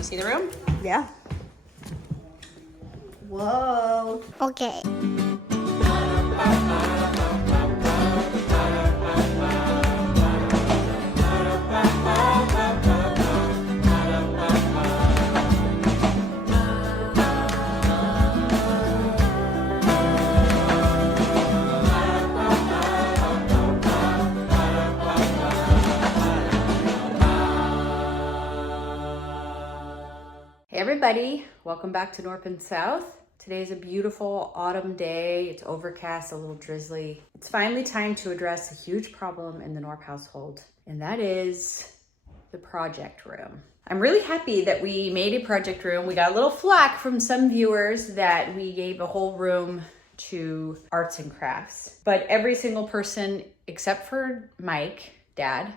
Want to see the room? Yeah. Whoa. Okay. Hey everybody, welcome back to Knorpp and South. Today's a beautiful autumn day. It's overcast, a little drizzly. It's finally time to address a huge problem in the Knorpp household, and that is the project room. I'm really happy that we made a project room. We got a little flack from some viewers that we gave a whole room to arts and crafts, but every single person except for Mike, Dad,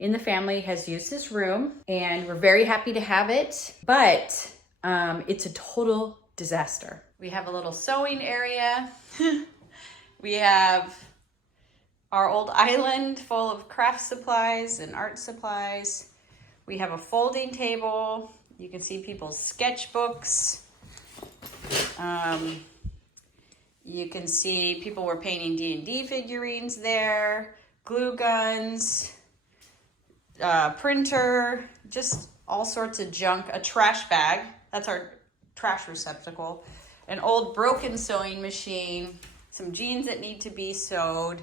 in the family has used this room, and we're very happy to have it, but it's a total disaster. We have a little sewing area. We have our old island full of craft supplies and art supplies. We have a folding table. You can see people's sketchbooks. You can see people were painting D&D figurines there, glue guns, printer, just all sorts of junk, a trash bag, that's our trash receptacle, an old broken sewing machine, some jeans that need to be sewed,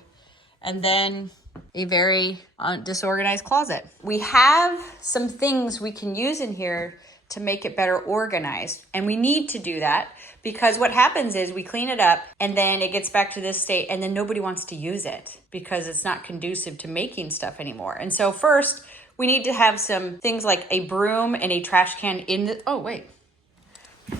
and then a very disorganized closet. We have some things we can use in here to make it better organized, and we need to do that because what happens is we clean it up and then it gets back to this state and then nobody wants to use it because it's not conducive to making stuff anymore. And so first we need to have some things like a broom and a trash can in the, oh wait, I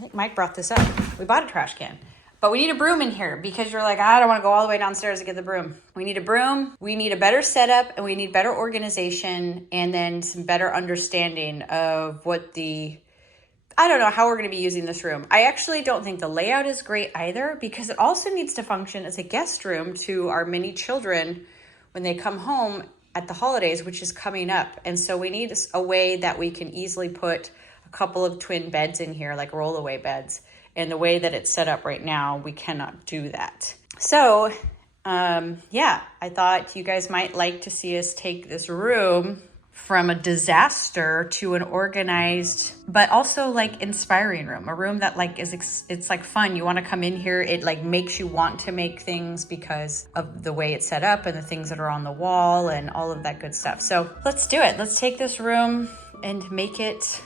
think Mike brought this up. We bought a trash can, but we need a broom in here because you're like, I don't want to go all the way downstairs to get the broom. We need a broom, we need a better setup, and we need better organization and then some better understanding of what I don't know how we're going to be using this room. I actually don't think the layout is great either because it also needs to function as a guest room to our mini children when they come home at the holidays, which is coming up. And so we need a way that we can easily put a couple of twin beds in here, like rollaway beds. And the way that it's set up right now, we cannot do that. So, yeah, I thought you guys might like to see us take this room from a disaster to an organized, but also like inspiring room, a room that like it's like fun. You want to come in here. It like makes you want to make things because of the way it's set up and the things that are on the wall and all of that good stuff. So let's do it. Let's take this room and make it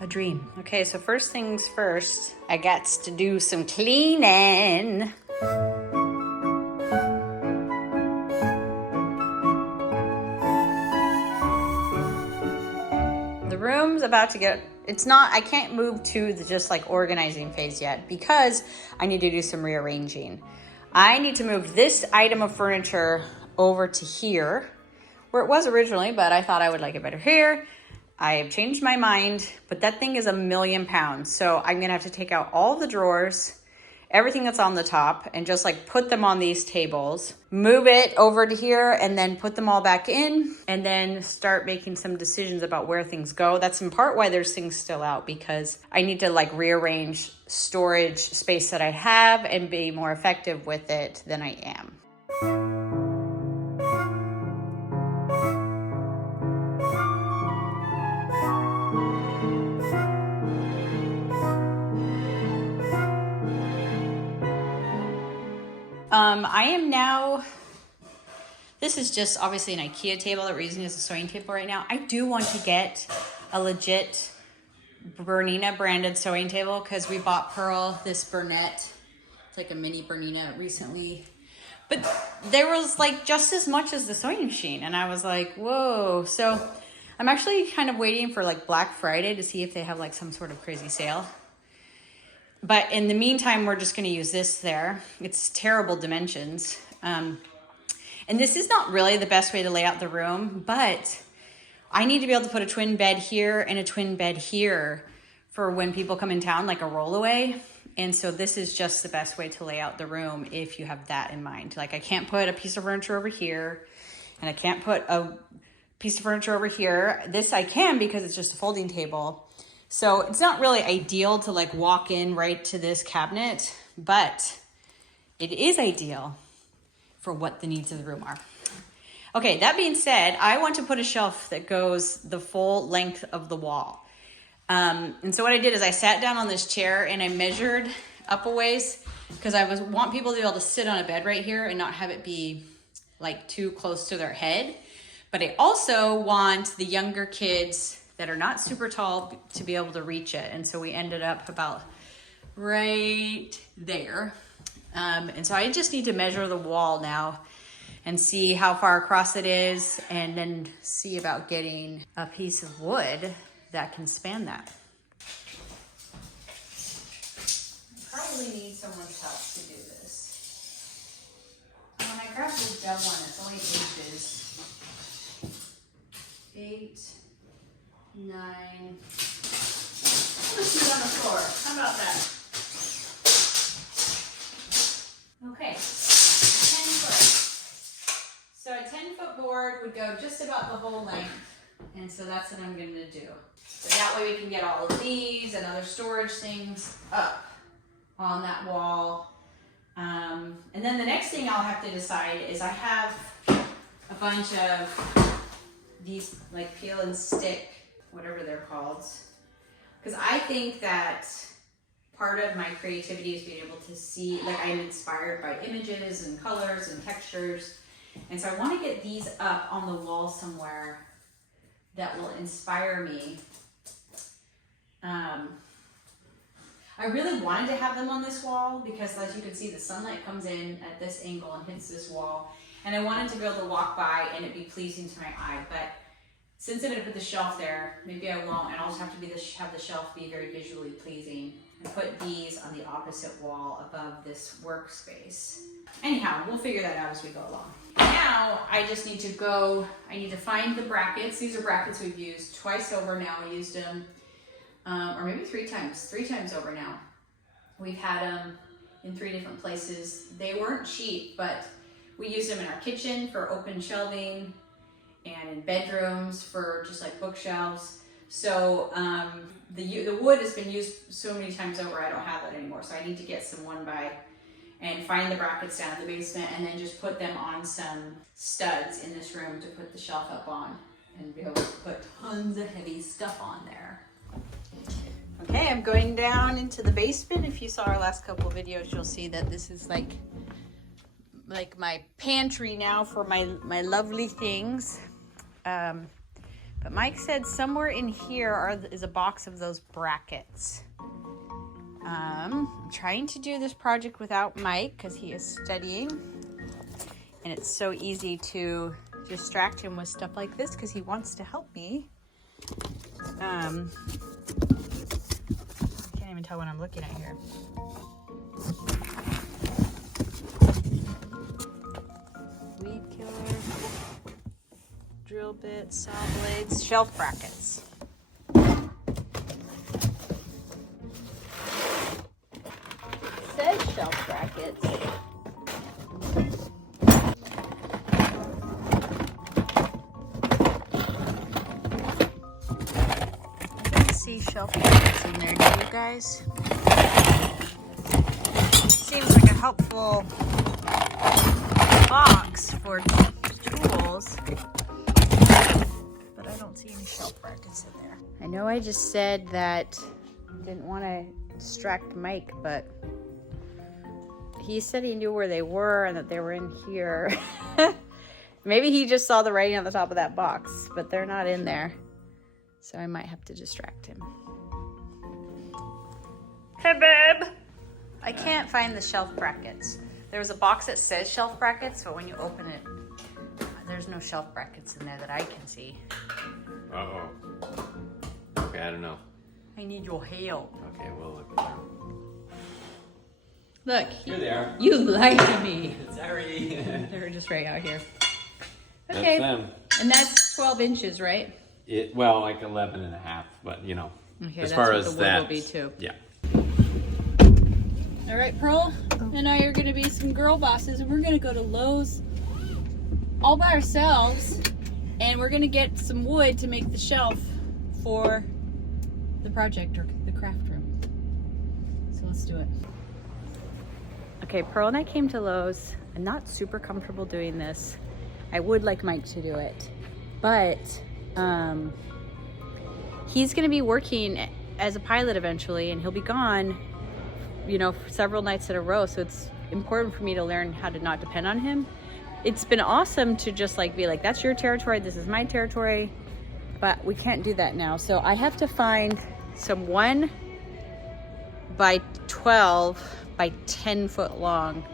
a dream. Okay, so first things first, I got to do some cleaning. Room's about to get, I can't move to the just like organizing phase yet because I need to do some rearranging. I need to move this item of furniture over to here where it was originally, but I thought I would like it better here. I have changed my mind, but that thing is £1,000,000. So I'm gonna have to take out all the drawers, everything that's on the top, and just like put them on these tables, move it over to here, and then put them all back in, and then start making some decisions about where things go. That's in part why there's things still out, because I need to like rearrange storage space that I have and be more effective with it than I am. I am now, this is just obviously an IKEA table that we're using as a sewing table right now. I do want to get a legit Bernina branded sewing table because we bought Pearl this Bernette. It's like a mini Bernina recently. But there was like just as much as the sewing machine. And I was like, whoa. So I'm actually kind of waiting for like Black Friday to see if they have like some sort of crazy sale. But in the meantime, we're just going to use this there. It's terrible dimensions. And this is not really the best way to lay out the room, but I need to be able to put a twin bed here and a twin bed here for when people come in town, like a rollaway. And so this is just the best way to lay out the room if you have that in mind. Like I can't put a piece of furniture over here, and I can't put a piece of furniture over here. This I can because it's just a folding table. So it's not really ideal to like walk in right to this cabinet, but it is ideal for what the needs of the room are. Okay, that being said, I want to put a shelf that goes the full length of the wall. And so what I did is I sat down on this chair and I measured up a ways because I want people to be able to sit on a bed right here and not have it be like too close to their head. But I also want the younger kids that are not super tall to be able to reach it. And so we ended up about right there. And so I just need to measure the wall now and see how far across it is, and then see about getting a piece of wood that can span that. I probably need someone's help to do this. When I grabbed this dumb one, it's only 8 inches. 8, 9. Let's do it on the floor. How about that? Okay, 10 foot. So a 10-foot board would go just about the whole length, and so that's what I'm going to do. So that way we can get all of these and other storage things up on that wall. And then the next thing I'll have to decide is I have a bunch of these like peel and stick, whatever they're called. Because I think that part of my creativity is being able to see, like I'm inspired by images and colors and textures. And so I want to get these up on the wall somewhere that will inspire me. I really wanted to have them on this wall because, as you can see, the sunlight comes in at this angle and hits this wall. And I wanted to be able to walk by and it be pleasing to my eye. But since I'm going to put the shelf there, maybe I won't, and I'll just have to have the shelf be very visually pleasing. And put these on the opposite wall above this workspace. Anyhow, we'll figure that out as we go along. Now, I just need to I need to find the brackets. These are brackets we've used twice over now. We used them, or maybe 3 times over now. We've had them in 3 different places. They weren't cheap, but we used them in our kitchen for open shelving and in bedrooms for just like bookshelves. So the wood has been used so many times over, I don't have that anymore. So I need to get some 1x and find the brackets down in the basement and then just put them on some studs in this room to put the shelf up on and be able to put tons of heavy stuff on there. Okay, I'm going down into the basement. If you saw our last couple of videos, you'll see that this is like my pantry now for my lovely things. But Mike said somewhere in here is a box of those brackets. I'm trying to do this project without Mike because he is studying. And it's so easy to distract him with stuff like this because he wants to help me. I can't even tell what I'm looking at here. Weed killer. Drill bits, saw blades, shelf brackets. It says shelf brackets. I don't see shelf brackets in there, do you guys? Seems like a helpful box for tools. But I don't see any shelf brackets in there. I know I just said that I didn't want to distract Mike, but he said he knew where they were and that they were in here. Maybe he just saw the writing on the top of that box, but they're not in there. So I might have to distract him. Hey, babe. I can't find the shelf brackets. There was a box that says shelf brackets, but when you open it, there's no shelf brackets in there that I can see. Uh-oh. Okay, I don't know. I need your help. Okay, we'll look. Look. Here they are. You lied to me. Sorry. They're just right out here. That's Okay. them. And that's 12 inches, right? Well, like 11 and a half, but you know. Okay, as that's far what as the wood that. will be too. Yeah. All right, Pearl and I are going to be some girl bosses, and we're going to go to Lowe's all by ourselves And we're gonna get some wood to make the shelf for the project or the craft room. So let's do it. Okay, Pearl and I came to Lowe's. I'm not super comfortable doing this. I would like Mike to do it, but he's gonna be working as a pilot eventually, and he'll be gone, you know, for several nights in a row. So it's important for me to learn how to not depend on him. It's been awesome to just like be like, that's your territory, this is my territory, but we can't do that now. So I have to find some 1 by 12 by 10 foot long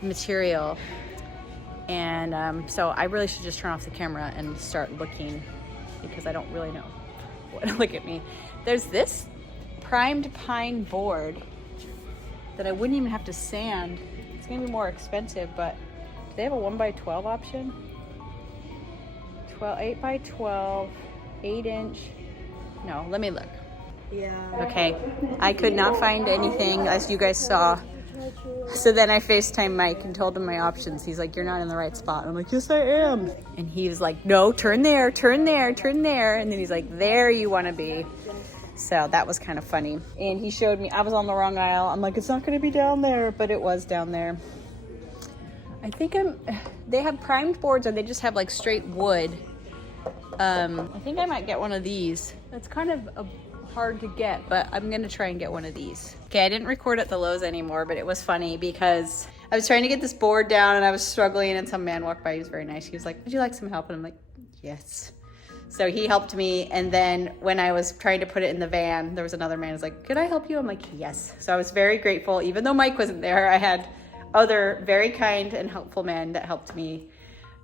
material. And so I really should just turn off the camera and start looking, because I don't really know what. Look at me. There's this primed pine board that I wouldn't even have to sand. It's gonna be more expensive, but do they have a 1 by 12 option? 8 by 12, 8 inch. No, let me look. Yeah. Okay, I could not find anything, as you guys saw. So then I FaceTimed Mike and told him my options. He's like, you're not in the right spot. I'm like, yes, I am. And he was like, no, turn there, turn there, turn there. And then he's like, there you want to be. So that was kind of funny. And he showed me, I was on the wrong aisle. I'm like, it's not going to be down there, but it was down there. I think they have primed boards, or they just have like straight wood. I think I might get one of these. That's kind of hard to get, but I'm gonna try and get one of these. Okay, I didn't record at the Lowe's anymore, but it was funny because I was trying to get this board down and I was struggling, and some man walked by. He was very nice. He was like, would you like some help? And I'm like, yes. So he helped me, and then when I was trying to put it in the van, there was another man who was like, could I help you? I'm like, yes. So I was very grateful. Even though Mike wasn't there, I had other very kind and helpful men that helped me.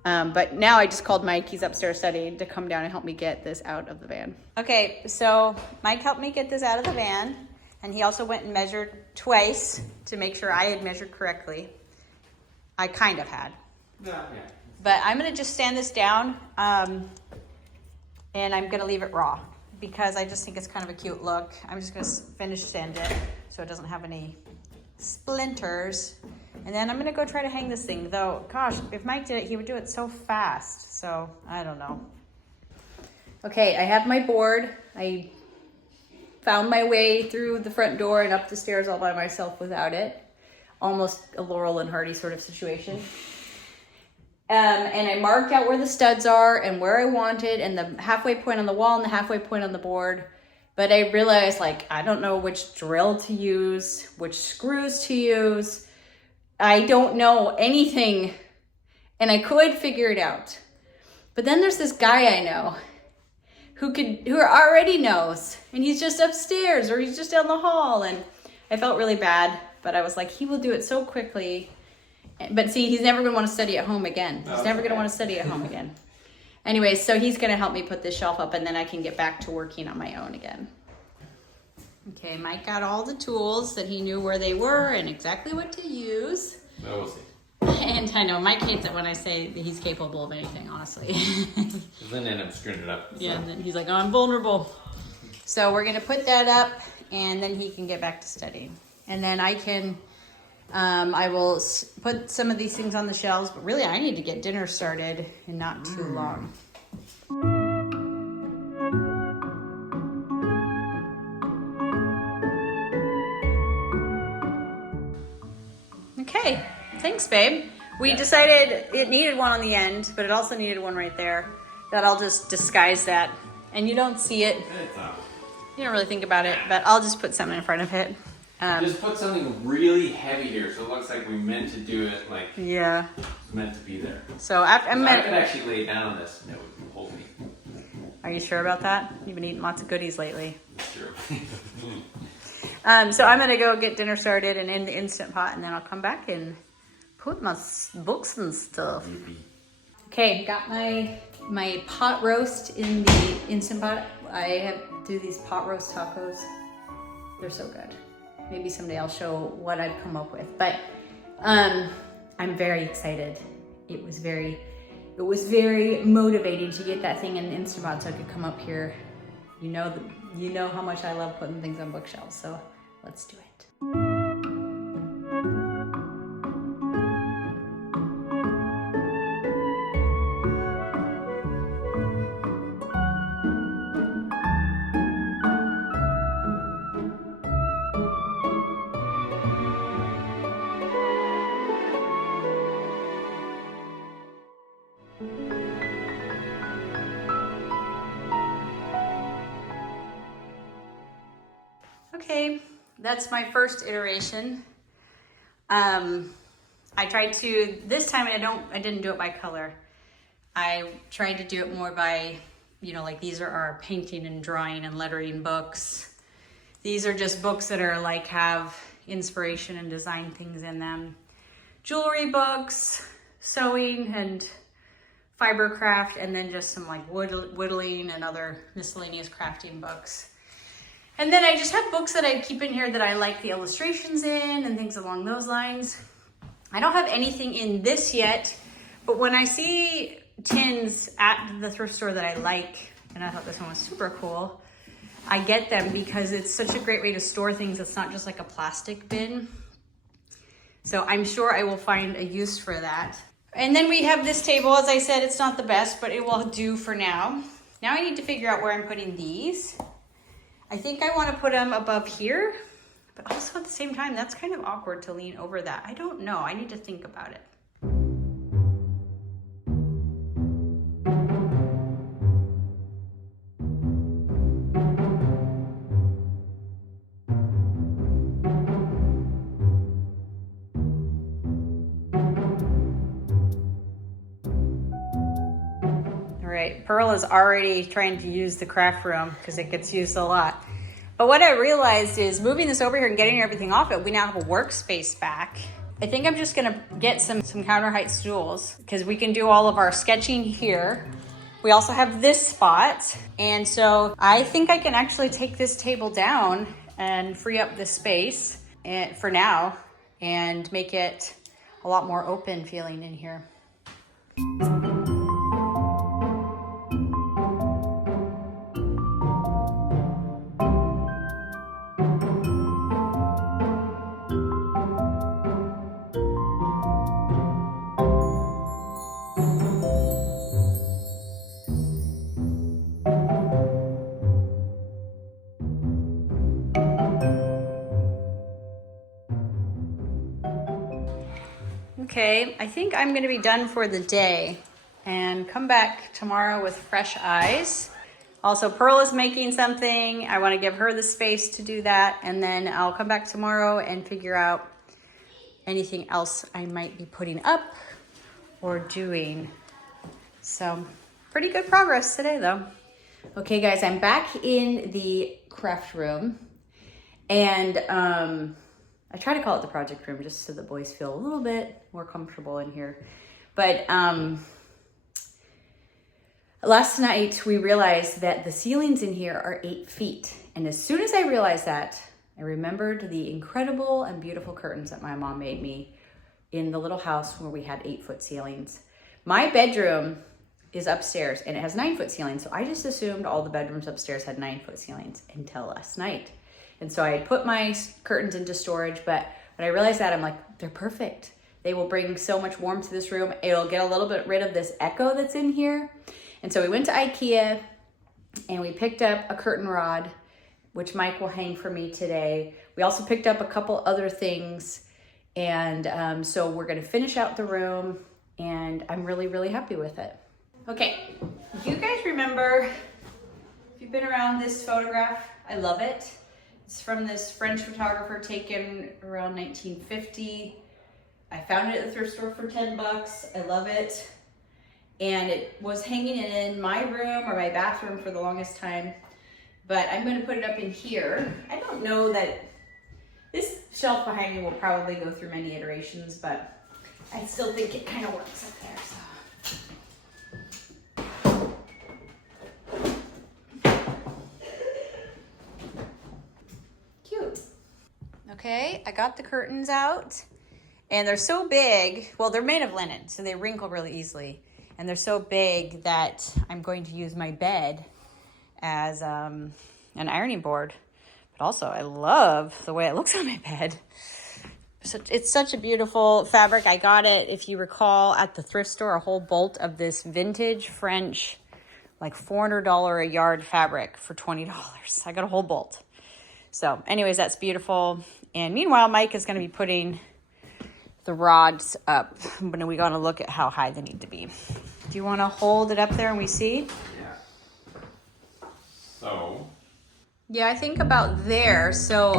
But now I just called Mike, he's upstairs studying, to come down and help me get this out of the van. Okay, so Mike helped me get this out of the van, and he also went and measured twice to make sure I had measured correctly. I kind of had. Yeah. But I'm gonna just stand this down, and I'm gonna leave it raw, because I just think it's kind of a cute look. I'm just gonna finish sand it so it doesn't have any splinters. And then I'm gonna go try to hang this thing, though, gosh, if Mike did it, he would do it so fast. So, I don't know. Okay, I have my board. I found my way through the front door and up the stairs all by myself without it. Almost a Laurel and Hardy sort of situation. And I marked out where the studs are and where I wanted, and the halfway point on the wall and the halfway point on the board. But I realized, like, I don't know which drill to use, which screws to use. I don't know anything, and I could figure it out. But then there's this guy I know who already knows, and he's just upstairs, or he's just down the hall, and I felt really bad, but I was like, he will do it so quickly. But see, he's never gonna want to study at home again. He's never gonna want to study at home again. Anyways, so he's gonna help me put this shelf up, and then I can get back to working on my own again. Okay, Mike got all the tools that he knew where they were and exactly what to use. No, we'll see. And I know Mike hates it when I say that he's capable of anything, honestly. Then end up screwing it up. Yeah, and then he's like, oh, I'm vulnerable. So we're gonna put that up, and then he can get back to studying. And then I can, I will put some of these things on the shelves, but really I need to get dinner started in not too long. Okay, thanks, babe. We decided it needed one on the end, but it also needed one right there. That I'll just disguise that, and you don't see it. You don't really think about it, but I'll just put something in front of it. Just put something really heavy here, so it looks like we meant to do it, like Yeah. it's meant to be there. So I I could actually lay down on this, and it would hold me. Are you sure about that? You've been eating lots of goodies lately. That's true. So I'm gonna go get dinner started and in the Instant Pot, and then I'll come back and put my books and stuff. Okay, got my pot roast in the Instant Pot. I do these pot roast tacos. They're so good. Maybe someday I'll show what I've come up with. But I'm very excited. It was very motivating to get that thing in the Instant Pot so I could come up here. You know how much I love putting things on bookshelves, so let's do it. Okay, that's my first iteration. I tried to, this time I didn't do it by color. I tried to do it more by, you know, like these are our painting and drawing and lettering books. These are just books that are like have inspiration and design things in them. Jewelry books, sewing and fiber craft, and then just some like whittling and other miscellaneous crafting books. And then I just have books that I keep in here that I like the illustrations in and things along those lines. I don't have anything in this yet, but when I see tins at the thrift store that I like, and I thought this one was super cool, I get them because it's such a great way to store things. It's not just like a plastic bin. So I'm sure I will find a use for that. And then we have this table. As I said, it's not the best, but it will do for now. Now I need to figure out where I'm putting these. I think I want to put them above here, but also at the same time, that's kind of awkward to lean over that. I don't know. I need to think about it. Pearl is already trying to use the craft room because it gets used a lot. But what I realized is moving this over here and getting everything off it, we now have a workspace back. I think I'm just gonna get some counter height stools because we can do all of our sketching here. We also have this spot. And so I think I can actually take this table down and free up this space for now and make it a lot more open feeling in here. Okay, I think I'm gonna be done for the day and come back tomorrow with fresh eyes. Also, Pearl is making something. I wanna give her the space to do that, and then I'll come back tomorrow and figure out anything else I might be putting up or doing. So, pretty good progress today though. Okay guys, I'm back in the craft room, and I try to call it the project room just so the boys feel a little bit more comfortable in here. But last night we realized that the ceilings in here are 8 feet. And as soon as I realized that, I remembered the incredible and beautiful curtains that my mom made me in the little house where we had 8-foot ceilings. My bedroom is upstairs and it has 9-foot ceilings. So I just assumed all the bedrooms upstairs had 9-foot ceilings until last night. And so I had put my curtains into storage, but when I realized that, I'm like, they're perfect. They will bring so much warmth to this room. It'll get a little bit rid of this echo that's in here. And so we went to IKEA and we picked up a curtain rod, which Mike will hang for me today. We also picked up a couple other things. And so we're gonna finish out the room, and I'm really, really happy with it. Okay, do you guys remember, if you've been around this photograph, I love it. It's from this French photographer taken around 1950. I found it at the thrift store for 10 bucks. I love it. And it was hanging in my room or my bathroom for the longest time, but I'm going to put it up in here. I don't know that this shelf behind me will probably go through many iterations, but I still think it kind of works up there. So. Okay, I got the curtains out, and they're so big. Well, they're made of linen, so they wrinkle really easily. And they're so big that I'm going to use my bed as an ironing board. But also, I love the way it looks on my bed. So it's such a beautiful fabric. I got it, if you recall, at the thrift store, a whole bolt of this vintage French, like $400 a yard fabric for $20. I got a whole bolt. So anyways, that's beautiful. And meanwhile, Mike is going to be putting the rods up. But we got to look at how high they need to be. Do you want to hold it up there and we see? Yeah. So. Yeah, I think about there. So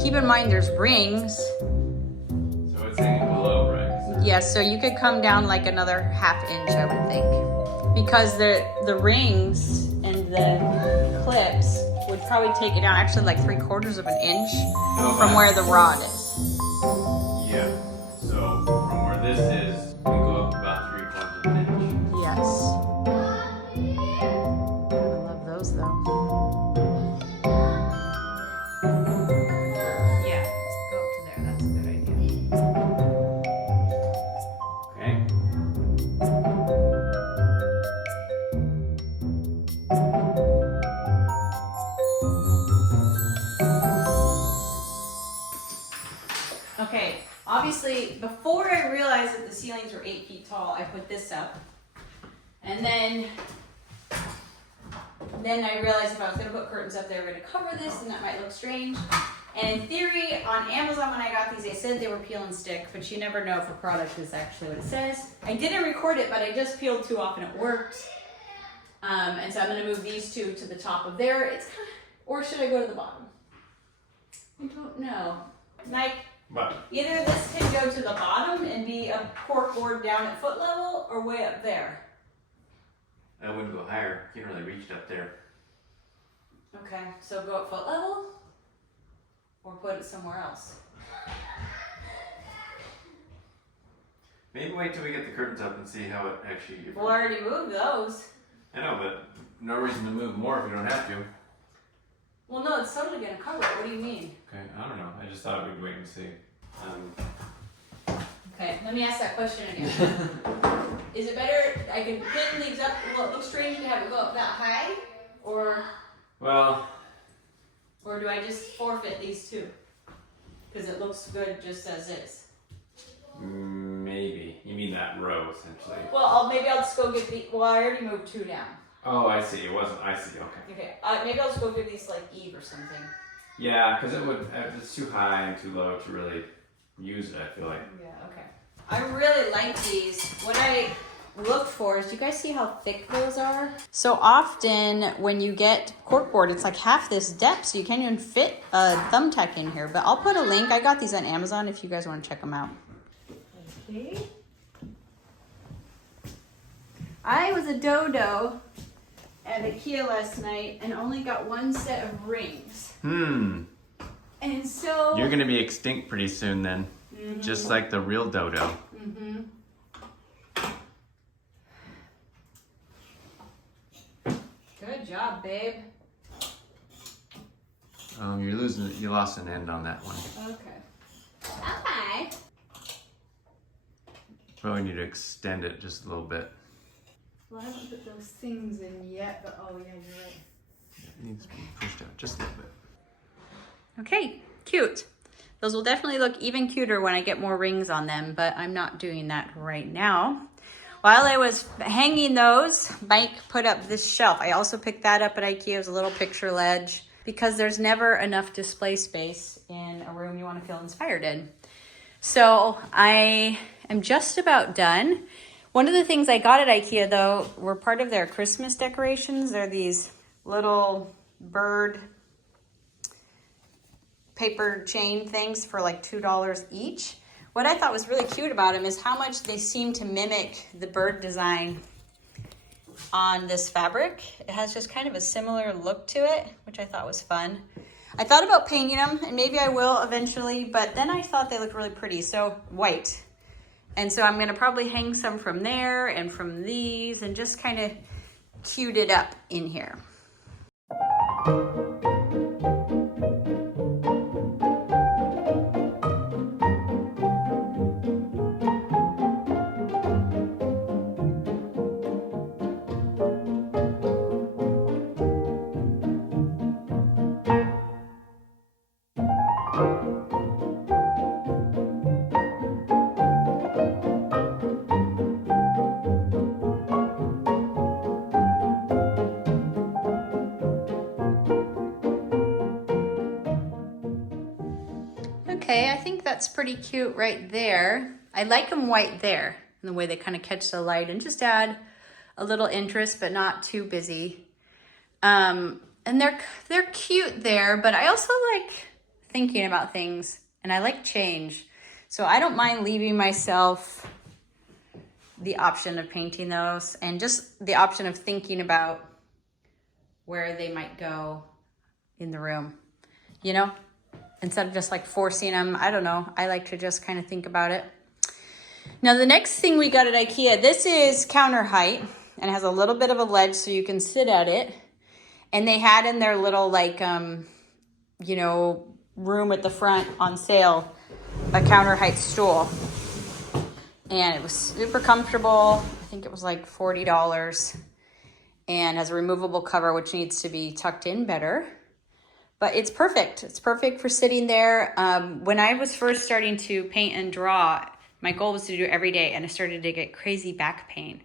keep in mind there's rings. So it's hanging below, right? Yeah, so you could come down like another ½ inch, I would think. Because the rings and the clips would probably take it down actually like 3/4 of an inch from where the rod is. Yeah. So from where this is, we go up about 3/4 of an inch. Yes. I love those though. Yeah, go up to there. That's a good idea. Okay. Okay, obviously, before I realized that the ceilings were 8 feet tall, I put this up. And then I realized if I was gonna put curtains up, they were gonna cover this and that might look strange. And in theory, on Amazon when I got these, they said they were peel and stick, but you never know if a product is actually what it says. I didn't record it, but I just peeled 2 off and it worked. And so I'm gonna move these 2 to the top of there. It's kind of, or should I go to the bottom? I don't know. Mike, But either this can go to the bottom and be a cork board down at foot level or way up there. I wouldn't go higher. You can't really reach it up there. Okay, so go at foot level or put it somewhere else. Maybe wait till we get the curtains up and see how it actually. We'll already moved those. I know, but no reason to move more if we don't have to. Well, no, it's totally gonna cover it. What do you mean? Okay, I don't know. I just thought we'd wait and see. Okay, let me ask that question again. Is it better, I can pin these up, well, it looks strange to have it go up that high? Or Well, do I just forfeit these 2? Because it looks good just as is. maybe. You mean that row, essentially. Well, maybe I'll just go give the, well, I already moved 2 down. Oh, I see. It wasn't. I see. Okay. Okay, maybe I'll just go give these like Eve or something. Yeah, because it would. It's too high and too low to really use it. I feel like. Yeah, okay. I really like these. What I look for is, do you guys see how thick those are? So often when you get corkboard, it's like half this depth, so you can't even fit a thumbtack in here. But I'll put a link. I got these on Amazon if you guys want to check them out. Okay. I was a dodo at IKEA last night and only got 1 set of rings. And so You're gonna be extinct pretty soon, then. Mm-hmm. Just like the real dodo. Mm-hmm. Good job, babe. You lost an end on that one. Okay. Okay. Probably need to extend it just a little bit. Well, I haven't put those things in yet, but oh yeah, you're right. It needs to be pushed out just a little bit. Okay, cute. Those will definitely look even cuter when I get more rings on them, but I'm not doing that right now. While I was hanging those, Mike put up this shelf. I also picked that up at IKEA. It was a little picture ledge because there's never enough display space in a room you want to feel inspired in. So I am just about done. One of the things I got at IKEA though were part of their Christmas decorations. They're these little bird paper chain things for like $2 each. What I thought was really cute about them is how much they seem to mimic the bird design on this fabric. It has just kind of a similar look to it, which I thought was fun. I thought about painting them, and maybe I will eventually, but then I thought they looked really pretty, so white. And so I'm gonna probably hang some from there and from these and just kind of cute it up in here. Okay, I think that's pretty cute right there. I like them white there, in the way they kind of catch the light and just add a little interest, but not too busy. And they're cute there, but I also like thinking about things, and I like change. So I don't mind leaving myself the option of painting those and just the option of thinking about where they might go in the room, you know, instead of just like forcing them. I don't know. I like to just kind of think about it. Now, the next thing we got at IKEA, this is counter height and it has a little bit of a ledge so you can sit at it. And they had in their little like, you know, room at the front on sale, a counter height stool. And it was super comfortable. I think it was like $40 and has a removable cover, which needs to be tucked in better. But it's perfect. It's perfect for sitting there. When I was first starting to paint and draw, my goal was to do it every day, and I started to get crazy back pain.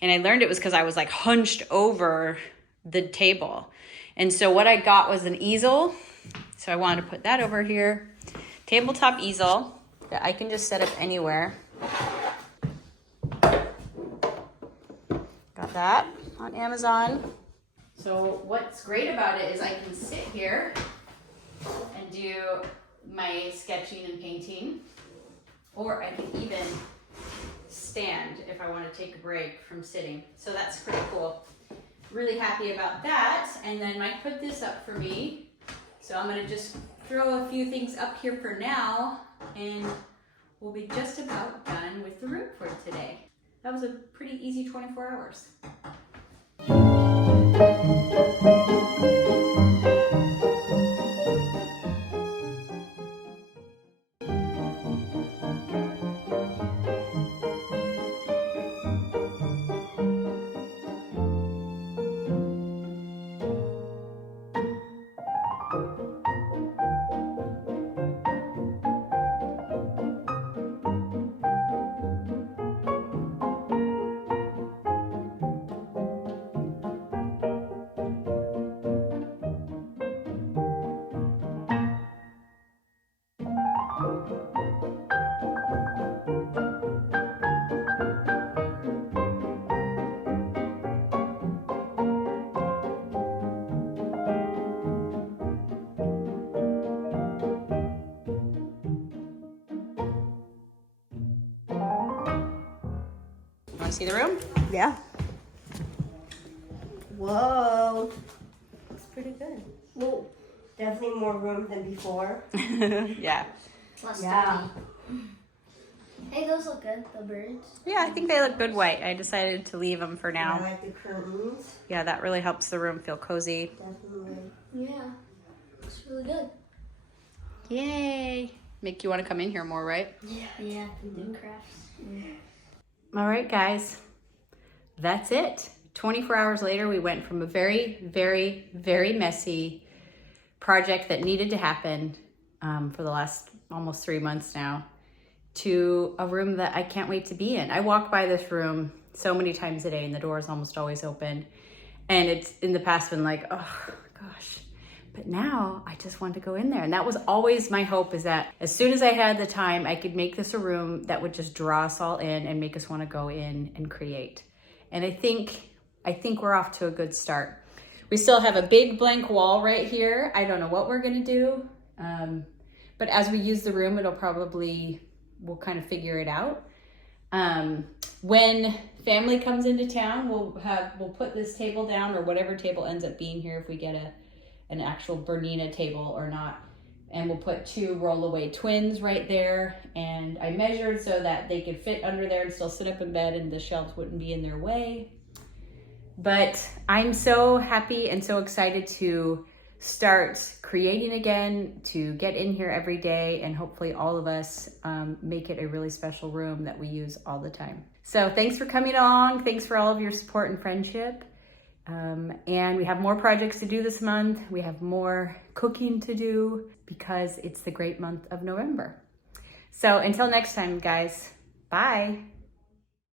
And I learned it was because I was like hunched over the table. And so what I got was an easel. So I wanted to put that over here. Tabletop easel that I can just set up anywhere. Got that on Amazon. So what's great about it is I can sit here and do my sketching and painting, or I can even stand if I want to take a break from sitting. So that's pretty cool. Really happy about that. And then Mike put this up for me. So I'm going to just throw a few things up here for now, and we'll be just about done with the room for today. That was a pretty easy 24 hours. See the room? Yeah. Whoa. Looks pretty good. Well, definitely more room than before. Yeah. Plus Yeah. Hey, those look good, the birds. Yeah, I think they look good white. I decided to leave them for now. I like the curtains. Yeah, that really helps the room feel cozy. Definitely. Yeah, it's really good. Yay. Make you want to come in here more, right? Yeah, do crafts. All right, guys. That's it. 24 hours later, we went from a very, very, very messy project that needed to happen for the last almost 3 months now to a room that I can't wait to be in. I walk by this room so many times a day and the door is almost always open. And it's in the past been like, oh gosh. But now I just want to go in there. And that was always my hope, is that as soon as I had the time, I could make this a room that would just draw us all in and make us want to go in and create. And I think we're off to a good start. We still have a big blank wall right here. I don't know what we're going to do. But as we use the room, we'll kind of figure it out. When family comes into town, we'll put this table down, or whatever table ends up being here, if we get an actual Bernina table or not. And we'll put 2 roll-away twins right there. And I measured so that they could fit under there and still sit up in bed and the shelves wouldn't be in their way. But I'm so happy and so excited to start creating again, to get in here every day, and hopefully all of us make it a really special room that we use all the time. So thanks for coming along. Thanks for all of your support and friendship. And we have more projects to do this month. We have more cooking to do because it's the great month of November. So until next time, guys, bye.